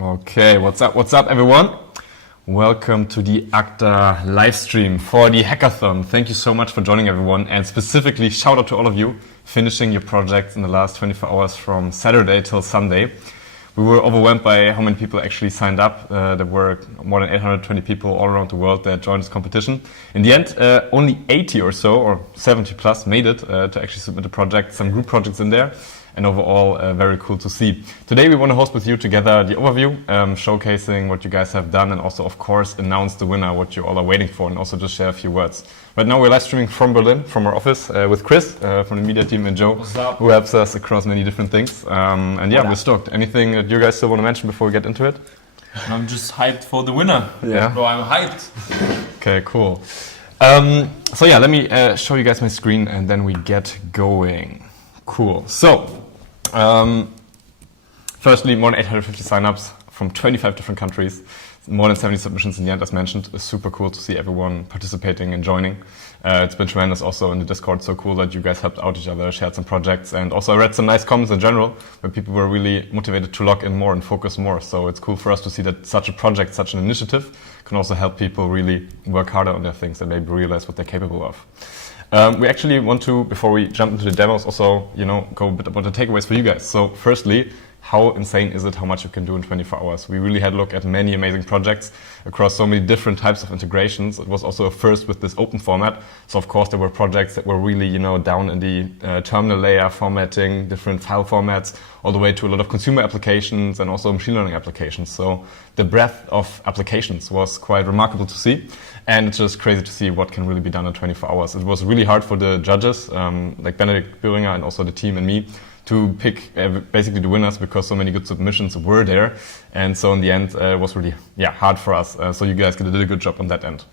Okay, what's up everyone? Welcome to the Acta live stream for the Hackathon. Thank you so much for joining everyone, and specifically shout out to all of you finishing your projects in the last 24 hours from Saturday till Sunday. We were overwhelmed by how many people actually signed up. There were more than 820 people all around the world that joined this competition. In the end, only 80 or so, or 70 plus, made it to actually submit a project, some group projects in there. And overall, very cool to see. Today we want to host with you together the overview, showcasing what you guys have done, and also, of course, announce the winner, what you all are waiting for, and also just share a few words. Right now we're live streaming from Berlin, from our office, with Chris from the media team and Joe, who helps us across many different things. And yeah, we're stoked. Anything that you guys still want to mention before we get into it? I'm just hyped for the winner. Yeah. Bro, I'm hyped. Okay, cool. So yeah, let me show you guys my screen and then we get going. Cool. So, firstly, more than 850 signups from 25 different countries, more than 70 submissions in the end, as mentioned. It's super cool to see everyone participating and joining. It's been tremendous also in the Discord, so cool that you guys helped out each other, shared some projects, and also I read some nice comments in general where people were really motivated to log in more and focus more. So it's cool for us to see that such a project, such an initiative can also help people really work harder on their things and maybe realize what they're capable of. We actually want to, before we jump into the demos, also, go a bit about the takeaways for you guys. So firstly, how insane is it how much you can do in 24 hours? We really had a look at many amazing projects across so many different types of integrations. It was also a first with this open format. So of course there were projects that were really, down in the terminal layer, formatting, different file formats, all the way to a lot of consumer applications and also machine learning applications. So the breadth of applications was quite remarkable to see. And it's just crazy to see what can really be done in 24 hours. It was really hard for the judges, like Benedikt Böhringer and also the team and me, to pick basically the winners because so many good submissions were there. And so in the end, it was really hard for us. So you guys did a really good job on that end.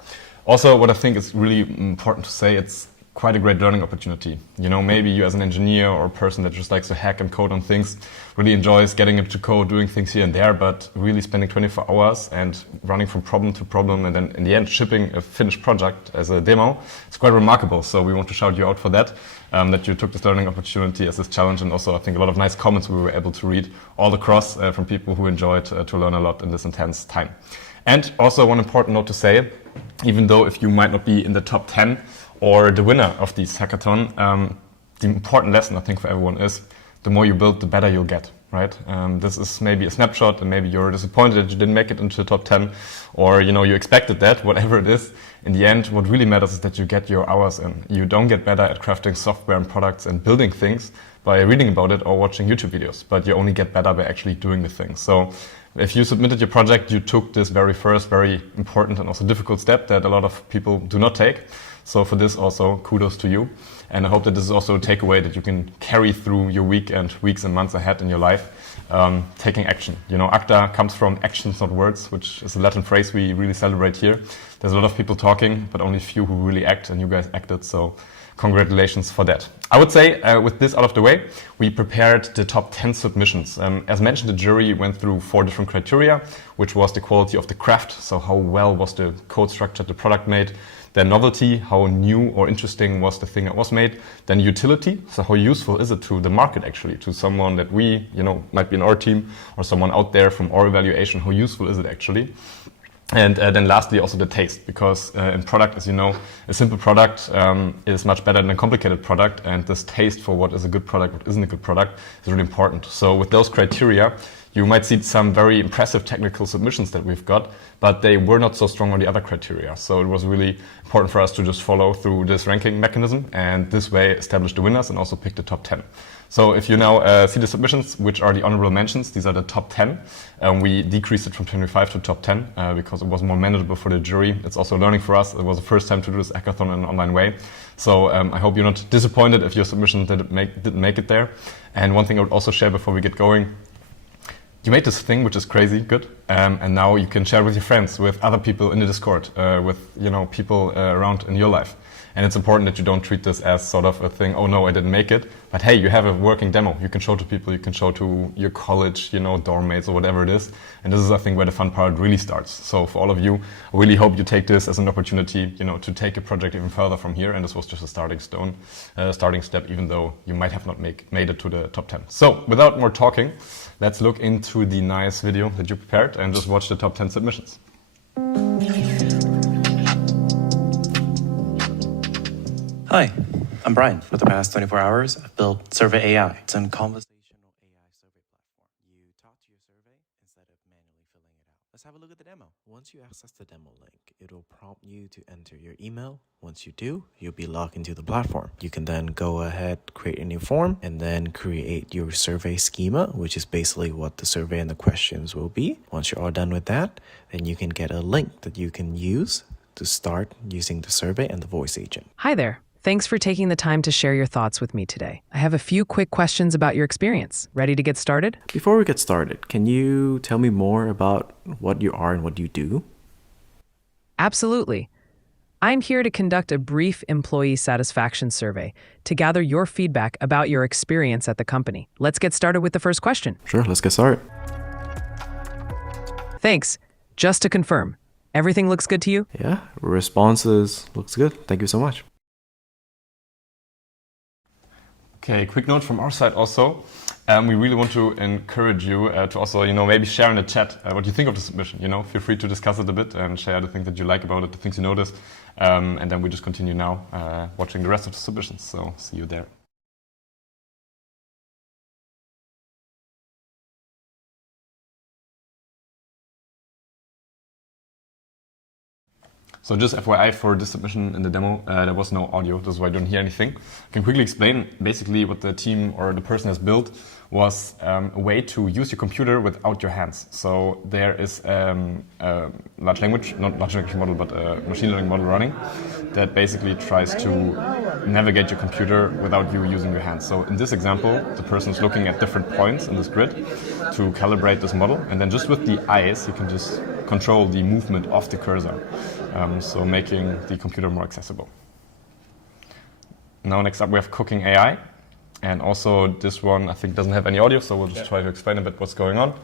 Also, what I think is really important to say, it's quite a great learning opportunity. Maybe you as an engineer or a person that just likes to hack and code on things, really enjoys getting into code, doing things here and there, but really spending 24 hours and running from problem to problem and then in the end shipping a finished project as a demo, it's quite remarkable. So we want to shout you out for that, that you took this learning opportunity as this challenge, and also I think a lot of nice comments we were able to read all across from people who enjoyed to learn a lot in this intense time. And also one important note to say, even though if you might not be in the top 10, or the winner of this hackathon, the important lesson I think for everyone is the more you build, the better you'll get, right? This is maybe a snapshot and maybe you're disappointed that you didn't make it into the top 10 or, you expected that, whatever it is. In the end, what really matters is that you get your hours in. You don't get better at crafting software and products and building things by reading about it or watching YouTube videos, but you only get better by actually doing the thing. So if you submitted your project, you took this very first, very important and also difficult step that a lot of people do not take. So for this also, kudos to you. And I hope that this is also a takeaway that you can carry through your week and weeks and months ahead in your life, taking action. Acta comes from actions, not words, which is a Latin phrase we really celebrate here. There's a lot of people talking, but only a few who really act, and you guys acted, so congratulations for that. I would say, with this out of the way, we prepared the top 10 submissions. As mentioned, the jury went through 4 different criteria, which was the quality of the craft, so how well was the code structured, the product made, then novelty, how new or interesting was the thing that was made, then utility, so how useful is it to the market actually, to someone that we, might be in our team, or someone out there from our evaluation, how useful is it actually? And then lastly, also the taste, because in product, as you know, a simple product is much better than a complicated product, and this taste for what is a good product, what isn't a good product, is really important. So with those criteria, you might see some very impressive technical submissions that we've got, but they were not so strong on the other criteria. So it was really important for us to just follow through this ranking mechanism and this way establish the winners and also pick the top 10. So if you now see the submissions, which are the honorable mentions, these are the top 10. We decreased it from 25 to top 10 because it was more manageable for the jury. It's also learning for us. It was the first time to do this hackathon in an online way. So I hope you're not disappointed if your submission didn't make it there. And one thing I would also share before we get going, you made this thing, which is crazy, good, and now you can share with your friends, with other people in the Discord, with people around in your life. And it's important that you don't treat this as sort of a thing, oh no, I didn't make it. But hey, you have a working demo. You can show to people, you can show to your college, dorm mates or whatever it is. And this is, I think, where the fun part really starts. So for all of you, I really hope you take this as an opportunity, to take a project even further from here. And this was just a starting step, even though you might have not made it to the top 10. So without more talking, let's look into the nice video that you prepared and just watch the top 10 submissions. Hi, I'm Brian. For the past 24 hours, I've built Survey AI. It's a conversational AI survey platform. You talk to your survey instead of manually filling it out. Let's have a look at the demo. Once you access the demo link, it'll prompt you to enter your email. Once you do, you'll be logged into the platform. You can then go ahead, create a new form, and then create your survey schema, which is basically what the survey and the questions will be. Once you're all done with that, then you can get a link that you can use to start using the survey and the voice agent. Hi there. Thanks for taking the time to share your thoughts with me today. I have a few quick questions about your experience. Ready to get started? Before we get started, can you tell me more about what you are and what you do? Absolutely. I'm here to conduct a brief employee satisfaction survey to gather your feedback about your experience at the company. Let's get started with the first question. Sure, let's get started. Thanks. Just to confirm, everything looks good to you? Yeah, responses looks good. Thank you so much. Okay, quick note from our side also. We really want to encourage you to also, maybe share in the chat what you think of the submission. Feel free to discuss it a bit and share the things that you like about it, the things you noticed. And then we just continue now watching the rest of the submissions. So see you there. So just FYI, for this submission in the demo, there was no audio. This is why I don't hear anything. I can quickly explain. Basically, what the team or the person has built was a way to use your computer without your hands. So there is a large language, not large language model, but a machine learning model running that basically tries to navigate your computer without you using your hands. So in this example, the person is looking at different points in this grid to calibrate this model. And then just with the eyes, you can just control the movement of the cursor. So making the computer more accessible. Now next up we have Cooking AI. And also this one I think doesn't have any audio, so we'll just try to explain a bit what's going on.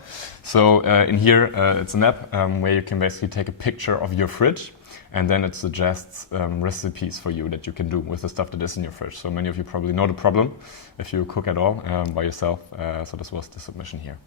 So in here it's an app where you can basically take a picture of your fridge and then it suggests recipes for you that you can do with the stuff that is in your fridge. So many of you probably know the problem if you cook at all by yourself. So this was the submission here.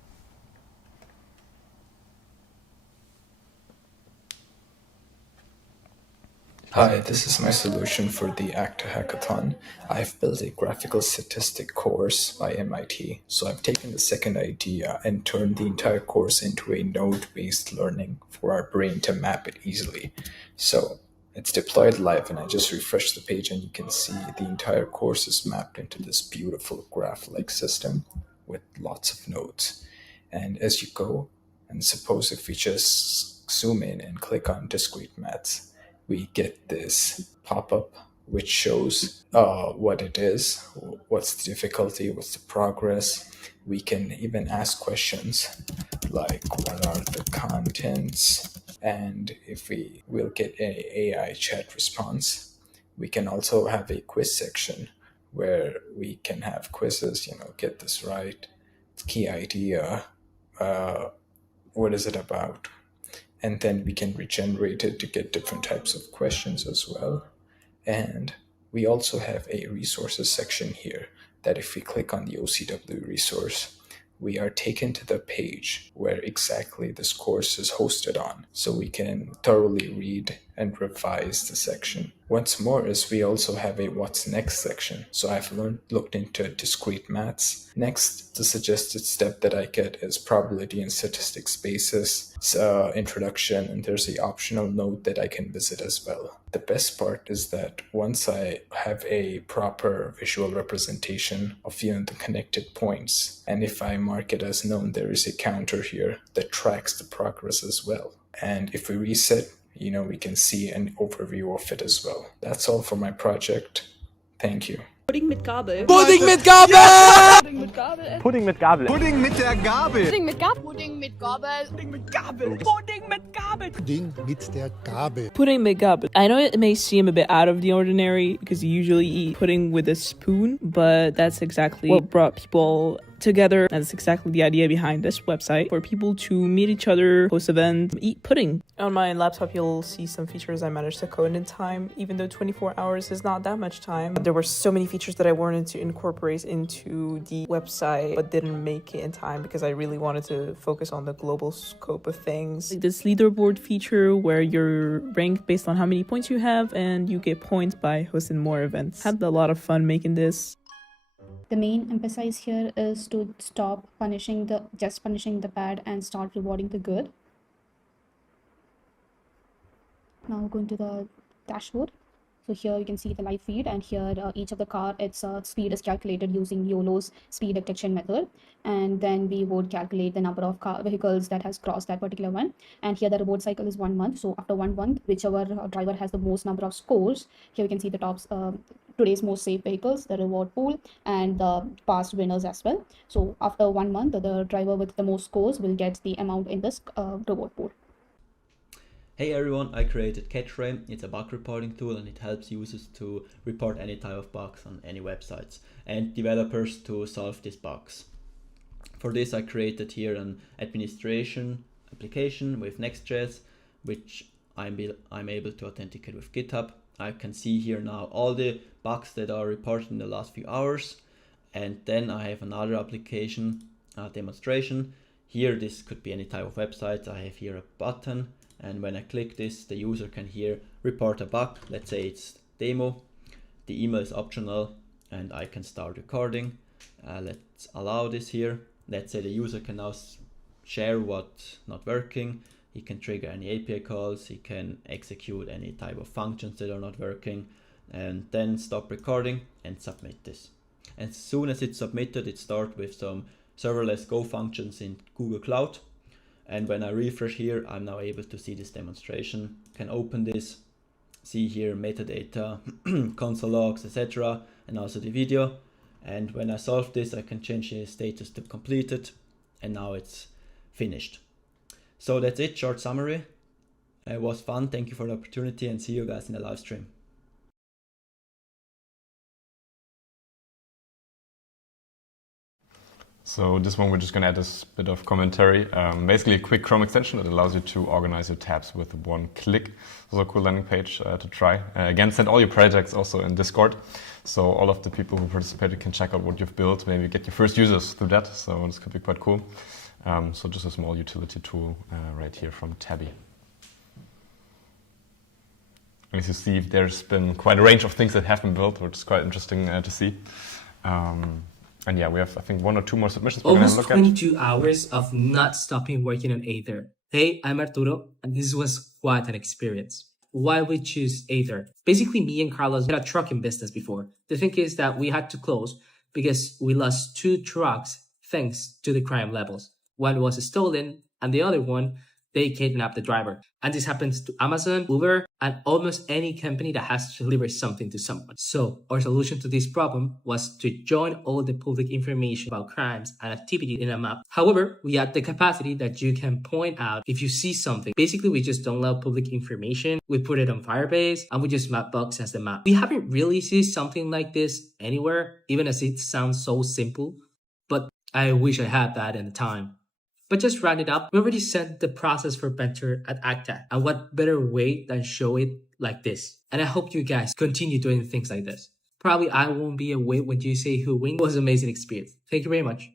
Hi, this is my solution for the ACTA Hackathon. I've built a graphical statistic course by MIT. So I've taken the second idea and turned the entire course into a node-based learning for our brain to map it easily. So it's deployed live and I just refresh the page and you can see the entire course is mapped into this beautiful graph-like system with lots of nodes. And as you go, and suppose if we just zoom in and click on discrete maths, we get this pop-up which shows what it is, what's the difficulty, what's the progress. We can even ask questions like what are the contents, and if we'll get an AI chat response. We can also have a quiz section where we can have quizzes, get this right, key idea, what is it about? And then we can regenerate it to get different types of questions as well. And we also have a resources section here that if we click on the OCW resource, we are taken to the page where exactly this course is hosted on. So we can thoroughly read and revise the section. What's more is we also have a what's next section. So I've looked into discrete maths. Next, the suggested step that I get is probability and statistics basis, introduction, and there's an optional node that I can visit as well. The best part is that once I have a proper visual representation of the connected points, and if I mark it as known, there is a counter here that tracks the progress as well. And if we reset, we can see an overview of it as well. That's all for my project. Thank you. Pudding mit Gabel. Pudding mit Gabel! Pudding mit Gabel essen. Pudding mit Gabel. Pudding mit der Gabel. Pudding mit Gabel. Pudding mit Gabel. Pudding mit Gabel. Pudding mit Gabel. Pudding mit der Gabel. Pudding mit Gabel. I know it may seem a bit out of the ordinary because you usually eat pudding with a spoon, but that's exactly what brought people together. That's exactly the idea behind this website, for people to meet each other, host events, eat pudding. On my laptop, you'll see some features I managed to code in time, even though 24 hours is not that much time. There were so many features that I wanted to incorporate into the website, but didn't make it in time because I really wanted to focus on the global scope of things. Like this leaderboard feature where you're ranked based on how many points you have, and you get points by hosting more events. Had a lot of fun making this. The main emphasis here is to stop punishing the bad and start rewarding the good. Now going to the dashboard. So here you can see the live feed, and here each of the car, its speed is calculated using YOLO's speed detection method, and then we would calculate the number of vehicles that has crossed that particular one. And here the reward cycle is 1 month. So after 1 month, whichever driver has the most number of scores, here we can see the top today's most safe vehicles, the reward pool, and the past winners as well. So after 1 month, the driver with the most scores will get the amount in this reward pool. Hey everyone, I created CatchFrame. It's a bug reporting tool and it helps users to report any type of bugs on any websites and developers to solve these bugs. For this I created here an administration application with Next.js, which I'm able to authenticate with GitHub. I can see here now all the bugs that are reported in the last few hours, and then I have another application demonstration. Here this could be any type of website. I have here a button, and when I click this, the user can here report a bug. Let's say it's demo. The email is optional and I can start recording. Let's allow this here. Let's say the user can now share what's not working. He can trigger any API calls. He can execute any type of functions that are not working, and then stop recording and submit this. And as soon as it's submitted, it starts with some serverless Go functions in Google Cloud. And when I refresh here, I'm now able to see this demonstration. Can open this, see here metadata, console logs, etc., and also the video. And when I solve this, I can change the status to completed, and now it's finished. So that's it, short summary. It was fun. Thank you for the opportunity, and see you guys in the live stream. So this one, we're just going to add this bit of commentary. Basically a quick Chrome extension that allows you to organize your tabs with one click. Also a cool landing page to try. Again, send all your projects also in Discord. So all of the people who participated can check out what you've built, maybe get your first users through that. So this could be quite cool. So just a small utility tool right here from Tabby. As you see, there's been quite a range of things that have been built, which is quite interesting to see. And yeah, we have, I think, 1 or 2 more submissions we're going to look at. Almost 22 hours of not stopping working on Aether. Hey, I'm Arturo, and this was quite an experience. Why we choose Aether? Basically, me and Carlos had a trucking business before. The thing is that we had to close because we lost 2 trucks thanks to the crime levels. One was stolen, and the other one, they kidnapped the driver. And this happens to Amazon, Uber, and almost any company that has to deliver something to someone. So our solution to this problem was to join all the public information about crimes and activity in a map. However, we had the capacity that you can point out if you see something. Basically, we just download public information, we put it on Firebase, and we just Mapbox as the map. We haven't really seen something like this anywhere, even as it sounds so simple. But I wish I had that at the time. But just round it up, we already set the process for Venture at Acta, and what better way than show it like this? And I hope you guys continue doing things like this. Probably I won't be away when you say who wins. It was an amazing experience. Thank you very much.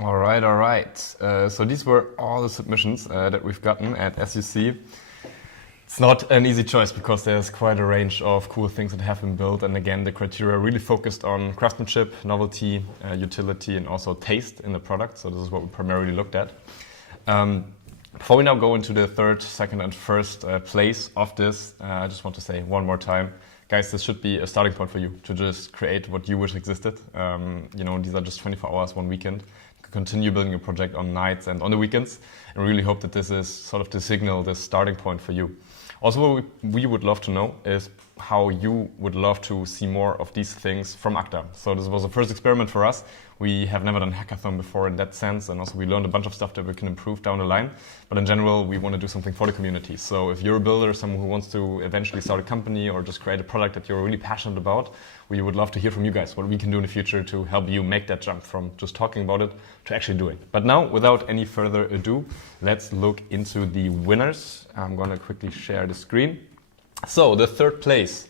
All right. So these were all the submissions that we've gotten, and as you see, it's not an easy choice because there's quite a range of cool things that have been built. And again, the criteria really focused on craftsmanship, novelty, utility, and also taste in the product. So this is what we primarily looked at. Before we now go into the third, second, and first place of this, I just want to say one more time, guys, this should be a starting point for you to just create what you wish existed. These are just 24 hours, 1 weekend. You can continue building your project on nights and on the weekends, and really hope that this is sort of the signal, the starting point for you. Also, what we would love to know is how you would love to see more of these things from Acta. So this was the first experiment for us. We have never done hackathon before in that sense, and also we learned a bunch of stuff that we can improve down the line. But in general, we want to do something for the community. So if you're a builder, someone who wants to eventually start a company or just create a product that you're really passionate about, we would love to hear from you guys what we can do in the future to help you make that jump from just talking about it to actually doing. But now, without any further ado, let's look into the winners. I'm going to quickly share the screen. So the third place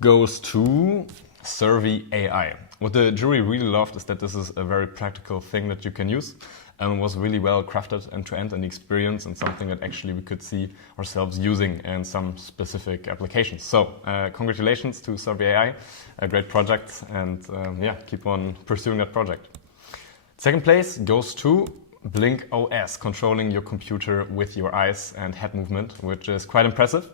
goes to Survey AI. What the jury really loved is that this is a very practical thing that you can use, and it was really well crafted end-to-end and experience, and something that actually we could see ourselves using in some specific applications. So congratulations to Survey AI, a great project, and yeah, keep on pursuing that project. Second place goes to Blink OS, controlling your computer with your eyes and head movement, which is quite impressive.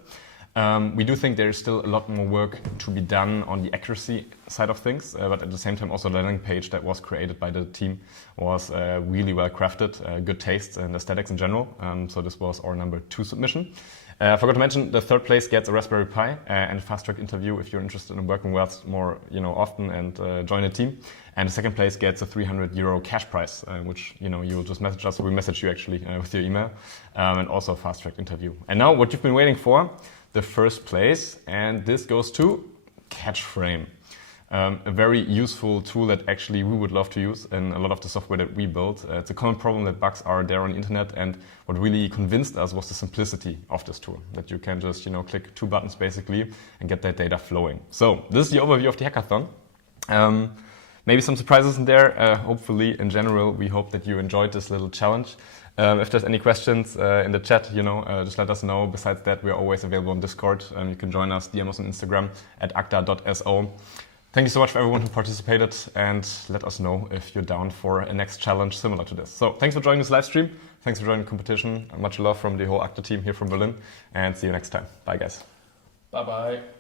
We do think there is still a lot more work to be done on the accuracy side of things, but at the same time also the landing page that was created by the team was really well crafted, good taste and aesthetics in general. So this was our number 2 submission. I forgot to mention the third place gets a Raspberry Pi and a fast track interview if you're interested in working with us more often and join a team. And the second place gets a €300 cash prize, which you'll just message us. We message you actually with your email, and also a fast track interview. And now what you've been waiting for, the first place, and this goes to Catchframe. A very useful tool that actually we would love to use in a lot of the software that we build. It's a common problem that bugs are there on the internet, and what really convinced us was the simplicity of this tool, that you can just click 2 buttons basically and get that data flowing. So this is the overview of the hackathon. Maybe some surprises in there. Hopefully, in general, we hope that you enjoyed this little challenge. If there's any questions in the chat, just let us know. Besides that, we're always available on Discord. You can join us, DM us on Instagram at acta.so. Thank you so much for everyone who participated, and let us know if you're down for a next challenge similar to this. So thanks for joining this live stream. Thanks for joining the competition. Much love from the whole Acta team here from Berlin, and see you next time. Bye, guys. Bye-bye.